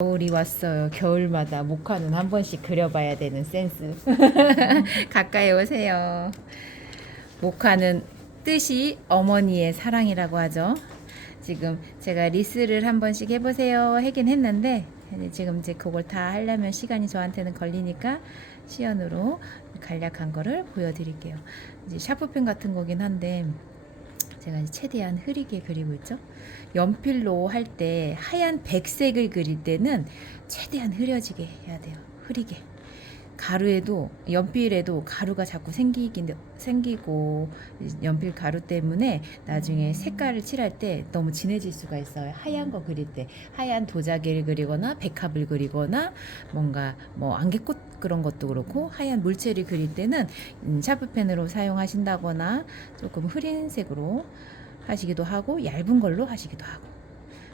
겨울이 왔어요. 겨울마다 목화는 한 번씩 그려봐야 되는 센스. 가까이 오세요. 목화는 뜻이 어머니의 사랑이라고 하죠. 지금 제가 리스를 한 번씩 해보세요 하긴 했는데 지금 이제 그걸 다 하려면 시간이 저한테는 걸리니까 시연으로 간략한 거를 보여드릴게요. 이제 샤프펜 같은 거긴 한데 제가 이제 최대한 흐리게 그리고 있죠. 연필로 할 때 하얀 백색을 그릴 때는 최대한 흐려지게 해야 돼요. 흐리게. 가루에도 연필에도 가루가 자꾸 생기고 연필 가루 때문에 나중에 색깔을 칠할 때 너무 진해질 수가 있어요. 하얀 거 그릴 때 하얀 도자기를 그리거나 백합을 그리거나 뭔가 뭐 안개꽃 그런 것도 그렇고 하얀 물체를 그릴 때는 샤프펜으로 사용하신다거나 조금 흐린 색으로 하시기도 하고 얇은 걸로 하시기도 하고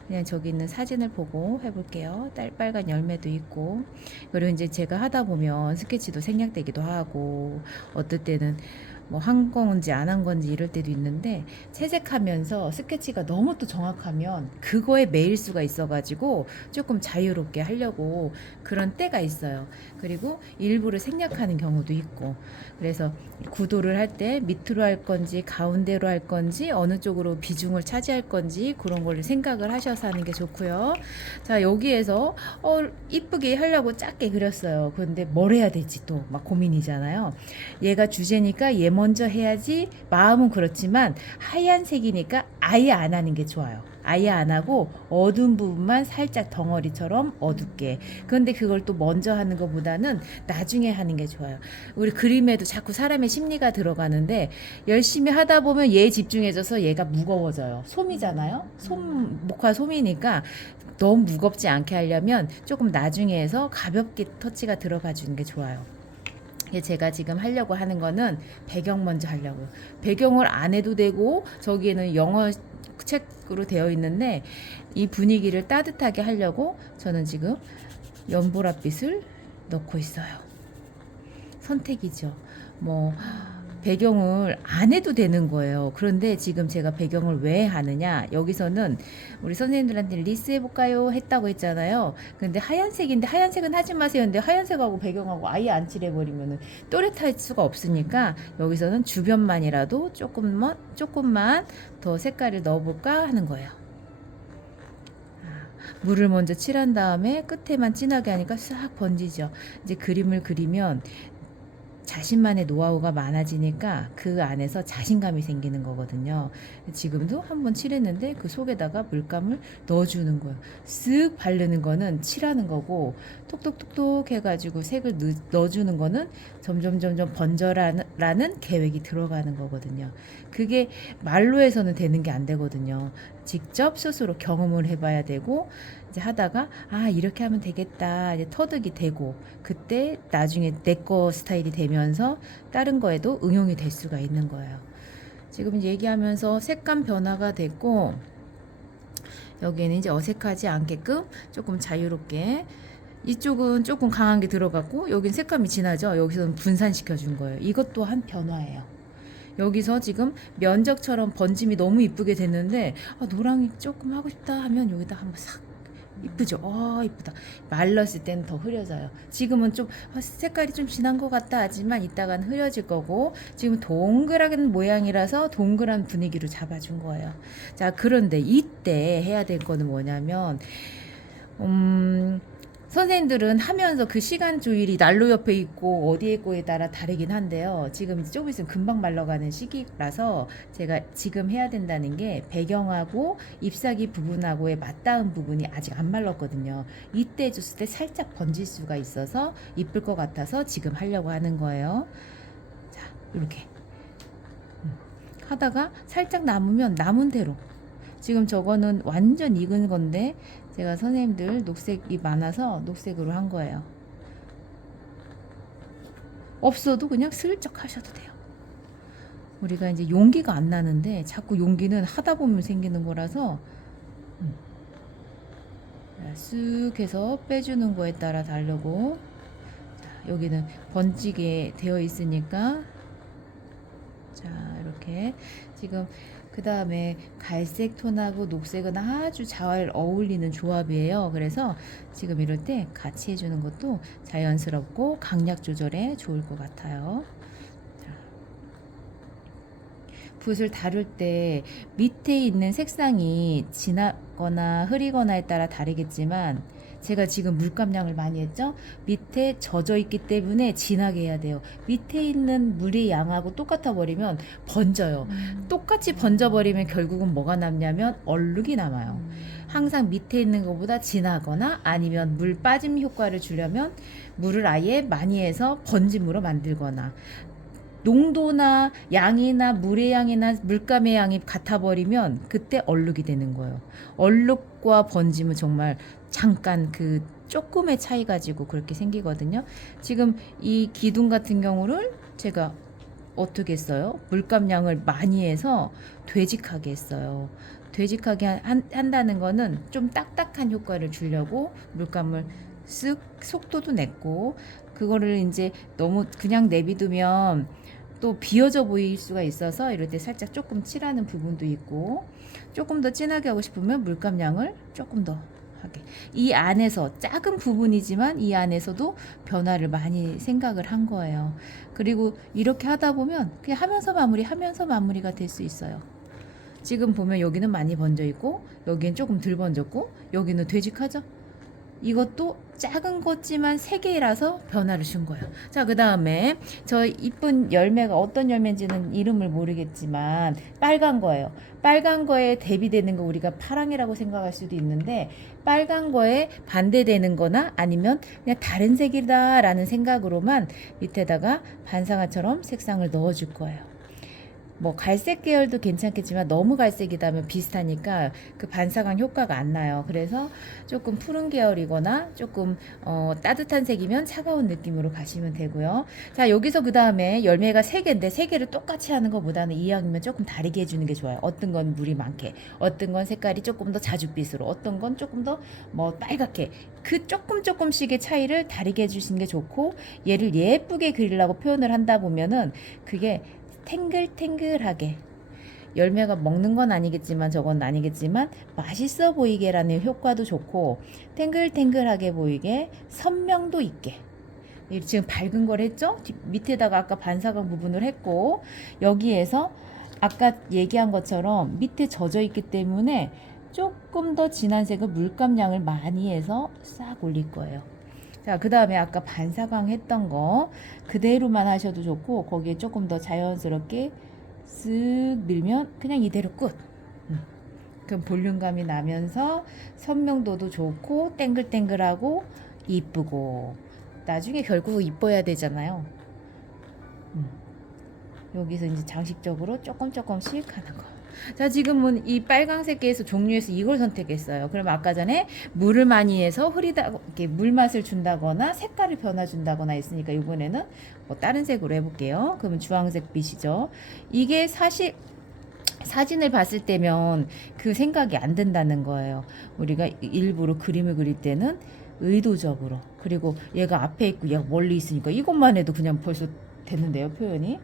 그냥 저기 있는 사진을 보고 해볼게요. 빨간 열매도 있고 그리고 이제 제가 하다 보면 스케치도 생략되기도 하고 어떨 때는 뭐 한 건지 안 한 건지 이럴 때도 있는데 채색하면서 스케치가 너무 또 정확하면 그거에 매일 수가 있어가지고 조금 자유롭게 하려고 그런 때가 있어요. 그리고 일부러 생략하는 경우도 있고 그래서 구도를 할 때 밑으로 할 건지 가운데로 할 건지 어느 쪽으로 비중을 차지할 건지 그런 걸 생각을 하셔서 하는 게 좋고요. 자 여기에서 이쁘게 하려고 작게 그렸어요. 그런데 뭘 해야 될지 또 막 고민이잖아요. 얘가 주제니까 얘 먼저 해야지 마음은 그렇지만 하얀색이니까 아예 안 하는 게 좋아요. 아예 안 하고 어두운 부분만 살짝 덩어리처럼 어둡게. 그런데 그걸 또 먼저 하는 것보다는 나중에 하는 게 좋아요. 우리 그림에도 자꾸 사람의 심리가 들어가는데 열심히 하다 보면 얘에 집중해져서 얘가 무거워져요. 솜이잖아요. 목화 솜이니까 너무 무겁지 않게 하려면 조금 나중에 해서 가볍게 터치가 들어가 주는 게 좋아요. 제가 지금 하려고 하는 거는 배경 먼저 하려고요. 배경을 안 해도 되고 저기에는 영어 책으로 되어 있는데 이 분위기를 따뜻하게 하려고 저는 지금 연보랏빛을 넣고 있어요. 선택이죠. 뭐 배경을 안 해도 되는 거예요. 그런데 지금 제가 배경을 왜 하느냐? 여기서는 우리 선생님들한테 리스 해볼까요? 했다고 했잖아요. 근데 하얀색인데 하얀색은 하지 마세요. 근데 하얀색하고 배경하고 아예 안 칠해버리면 또렷할 수가 없으니까 여기서는 주변만이라도 조금만 더 색깔을 넣어볼까 하는 거예요. 물을 먼저 칠한 다음에 끝에만 진하게 하니까 싹 번지죠. 이제 그림을 그리면 자신만의 노하우가 많아지니까 그 안에서 자신감이 생기는 거거든요. 지금도 한번 칠했는데 그 속에다가 물감을 넣어주는 거예요. 쓱 바르는 거는 칠하는 거고 톡톡톡톡 해가지고 색을 넣어주는 거는 점점 번져라는 계획이 들어가는 거거든요. 그게 말로 해서는 되는 게 안 되거든요. 직접 스스로 경험을 해봐야 되고 이제 하다가 이렇게 하면 되겠다 이제 터득이 되고 그때 나중에 내 거 스타일이 되면서 다른 거에도 응용이 될 수가 있는 거예요. 지금 얘기하면서 색감 변화가 됐고 여기에는 이제 어색하지 않게끔 조금 자유롭게 이쪽은 조금 강한 게 들어갔고 여긴 색감이 진하죠. 여기서는 분산시켜 준 거예요. 이것도 한 변화예요. 여기서 지금 면적처럼 번짐이 너무 이쁘게 됐는데 노랑이 조금 하고 싶다 하면 여기다 한번 싹 이쁘죠? 이쁘다. 말랐을 때는 더 흐려져요. 지금은 좀 색깔이 좀 진한 것 같다 하지만 이따간 흐려질 거고 지금 동그란 모양이라서 동그란 분위기로 잡아준 거예요. 자, 그런데 이때 해야 될 거는 뭐냐면 선생님들은 하면서 그 시간 조율이 난로 옆에 있고 어디에 있고에 따라 다르긴 한데요. 지금 조금 있으면 금방 말라가는 시기라서 제가 지금 해야 된다는 게 배경하고 ip사귀 부분하고의 맞닿은 부분이 아직 안 말랐거든요. 이때 줬을 때 살짝 번질 수가 있어서 이쁠 것 같아서 지금 하려고 하는 거예요. 자, 이렇게 하다가 살짝 남으면 남은 대로 지금 저거는 완전 익은 건데 제가 선생님들 녹색이 많아서 녹색으로 한 거예요. 없어도 그냥 슬쩍 하셔도 돼요. 우리가 이제 용기가 안 나는데 자꾸 용기는 하다 보면 생기는 거라서 쓱 해서 빼주는 거에 따라 다르고 자, 여기는 번지게 되어 있으니까 자 이렇게 지금 그 다음에 갈색 톤하고 녹색은 아주 잘 어울리는 조합이에요. 그래서 지금 이럴 때 같이 해주는 것도 자연스럽고 강약 조절에 좋을 것 같아요. 붓을 다룰 때 밑에 있는 색상이 진하거나 흐리거나에 따라 다르겠지만 제가 지금 물감량을 많이 했죠? 밑에 젖어 있기 때문에 진하게 해야 돼요. 밑에 있는 물의 양하고 똑같아 버리면 번져요. 똑같이 번져 버리면 결국은 뭐가 남냐면 얼룩이 남아요. 항상 밑에 있는 것보다 진하거나 아니면 물 빠짐 효과를 주려면 물을 아예 많이 해서 번짐으로 만들거나 농도나 양이나 물의 양이나 물감의 양이 같아 버리면 그때 얼룩이 되는 거예요. 얼룩과 번짐은 정말 잠깐 그 조금의 차이 가지고 그렇게 생기거든요. 지금 이 기둥 같은 경우를 제가 어떻게 했어요? 물감량을 많이 해서 되직하게 했어요. 되직하게 한다는 거는 좀 딱딱한 효과를 주려고 물감을 쓱 속도도 냈고 그거를 이제 너무 그냥 내비두면 또 비어져 보일 수가 있어서 이럴 때 살짝 조금 칠하는 부분도 있고 조금 더 진하게 하고 싶으면 물감량을 조금 더 하게 이 안에서 작은 부분이지만 이 안에서도 변화를 많이 생각을 한 거예요. 그리고 이렇게 하다 보면 그냥 하면서 마무리가 될 수 있어요. 지금 보면 여기는 많이 번져 있고 여기는 조금 덜 번졌고 여기는 되직하죠. 이것도 작은 거지만 3개라서 변화를 준 거예요. 자, 그 다음에 저 이쁜 열매가 어떤 열매인지는 이름을 모르겠지만 빨간 거예요. 빨간 거에 대비되는 거 우리가 파랑이라고 생각할 수도 있는데 빨간 거에 반대되는 거나 아니면 그냥 다른 색이다 라는 생각으로만 밑에다가 반사과처럼 색상을 넣어줄 거예요. 뭐 갈색 계열도 괜찮겠지만 너무 갈색이다면 비슷하니까 그 반사광 효과가 안 나요. 그래서 조금 푸른 계열이거나 조금 따뜻한 색이면 차가운 느낌으로 가시면 되고요. 자, 여기서 그 다음에 열매가 3개인데 3개를 똑같이 하는 것보다는 이왕이면 조금 다르게 해주는 게 좋아요. 어떤 건 물이 많게, 어떤 건 색깔이 조금 더 자줏빛으로, 어떤 건 조금 더 뭐 빨갛게 그 조금씩의 차이를 다르게 해주시는 게 좋고 얘를 예쁘게 그리려고 표현을 한다 보면은 그게 탱글탱글하게 열매가 먹는 건 아니겠지만 저건 아니겠지만 맛있어 보이게라는 효과도 좋고 탱글탱글하게 보이게 선명도 있게 지금 밝은 걸 했죠? 밑에다가 아까 반사광 부분을 했고 여기에서 아까 얘기한 것처럼 밑에 젖어 있기 때문에 조금 더 진한 색을 물감량을 많이 해서 싹 올릴 거예요. 자, 그 다음에 아까 반사광 했던 거 그대로만 하셔도 좋고 거기에 조금 더 자연스럽게 쓱 밀면 그냥 이대로 끝. 그럼 볼륨감이 나면서 선명도도 좋고 땡글땡글하고 이쁘고 나중에 결국 이뻐야 되잖아요. 여기서 이제 장식적으로 조금씩 하는 거. 자, 지금은 이 빨강색계에서 종류에서 이걸 선택했어요. 그럼 아까 전에 물을 많이 해서 흐리다 이렇게 물 맛을 준다거나 색깔을 변화 준다거나 했으니까 이번에는 뭐 다른 색으로 해볼게요. 그러면 주황색 빛이죠. 이게 사실 사진을 봤을 때면 그 생각이 안 든다는 거예요. 우리가 일부러 그림을 그릴 때는 의도적으로 그리고 얘가 앞에 있고 얘가 멀리 있으니까 이것만 해도 그냥 벌써 됐는데요, 표현이.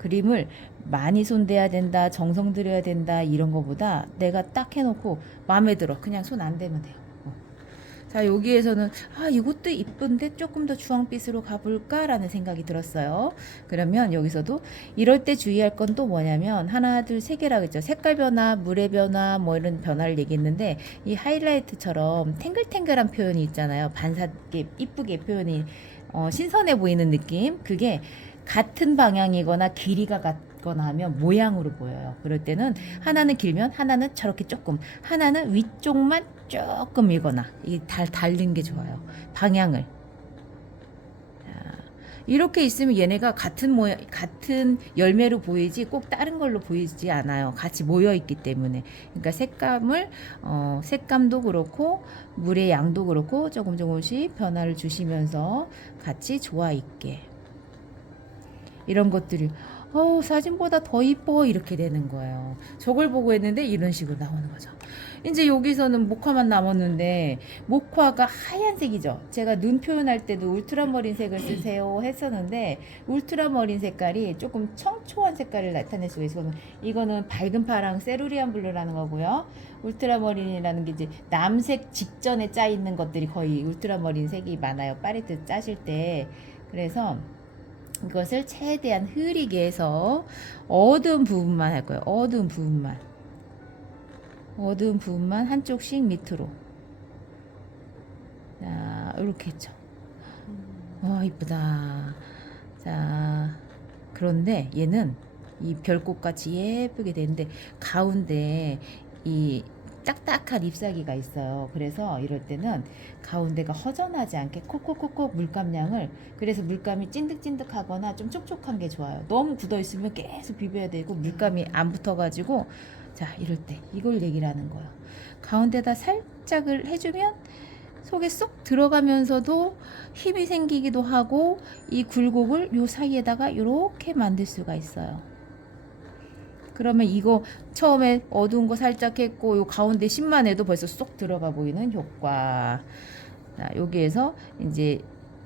그림을 많이 손대야 된다, 정성 들여야 된다 이런 거보다 내가 딱 해놓고 마음에 들어 그냥 손 안 대면 돼요. 자, 여기에서는 이것도 이쁜데 조금 더 주황빛으로 가볼까 라는 생각이 들었어요. 그러면 여기서도 이럴 때 주의할 건 또 뭐냐면 하나 둘 세 개라고 했죠. 색깔 변화, 물의 변화 뭐 이런 변화를 얘기했는데 이 하이라이트처럼 탱글탱글한 표현이 있잖아요. 반사게 이쁘게 표현이 신선해 보이는 느낌, 그게 같은 방향이거나 길이가 같거나 하면 모양으로 보여요. 그럴 때는 하나는 길면 하나는 저렇게 조금, 하나는 위쪽만 조금 밀거나 이게 다른 게 좋아요. 방향을. 이렇게 있으면 얘네가 같은 모양, 같은 열매로 보이지 꼭 다른 걸로 보이지 않아요. 같이 모여 있기 때문에. 그러니까 색감도 그렇고 물의 양도 그렇고 조금씩 변화를 주시면서 같이 조화 있게. 이런 것들이 사진보다 더 이뻐 이렇게 되는 거예요. 저걸 보고 했는데 이런 식으로 나오는 거죠. 이제 여기서는 목화만 남았는데 목화가 하얀색이죠. 제가 눈 표현할 때도 울트라머린 색을 쓰세요 했었는데 울트라머린 색깔이 조금 청초한 색깔을 나타낼 수가 있어요. 이거는 밝은 파랑 세루리안 블루라는 거고요. 울트라머린이라는 게 이제 남색 직전에 짜 있는 것들이 거의 울트라머린 색이 많아요. 파레트 짜실 때. 그래서 이것을 최대한 흐리게 해서 어두운 부분만 할 거예요. 어두운 부분만 한쪽씩 밑으로. 자, 이렇게 했죠. 이쁘다. 자, 그런데 얘는 이 별꽃같이 예쁘게 되는데 가운데 이 딱딱한 잎사귀가 있어요. 그래서 이럴 때는 가운데가 허전하지 않게 콕콕콕콕 물감량을, 그래서 물감이 찐득찐득하거나 좀 촉촉한 게 좋아요. 너무 굳어 있으면 계속 비벼야 되고 물감이 안 붙어가지고, 자, 이럴 때 이걸 얘기를 하는 거예요. 가운데다 살짝을 해주면 속에 쏙 들어가면서도 힘이 생기기도 하고 이 굴곡을 요 사이에다가 이렇게 만들 수가 있어요. 그러면 이거 처음에 어두운 거 살짝 했고 요 가운데 심만 해도 벌써 쏙 들어가 보이는 효과. 자, 여기에서 이제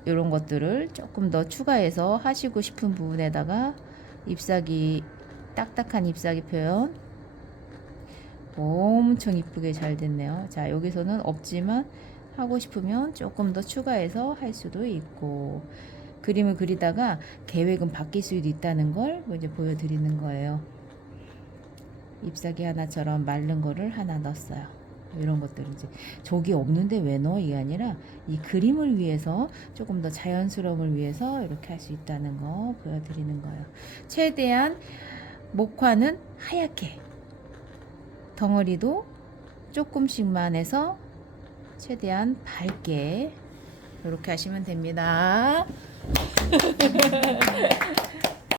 이런 것들을 조금 더 추가해서 하시고 싶은 부분에다가 잎사귀, 딱딱한 잎사귀 표현 엄청 이쁘게 잘 됐네요. 자, 여기서는 없지만 하고 싶으면 조금 더 추가해서 할 수도 있고, 그림을 그리다가 계획은 바뀔 수도 있다는 걸 이제 보여드리는 거예요. 잎사귀 하나처럼 마른 거를 하나 넣었어요. 이런 것들을 이제 저기 없는데 왜 넣어? 이게 아니라 이 그림을 위해서 조금 더 자연스러움을 위해서 이렇게 할 수 있다는 거 보여드리는 거예요. 최대한 목화는 하얗게, 덩어리도 조금씩만 해서 최대한 밝게 이렇게 하시면 됩니다.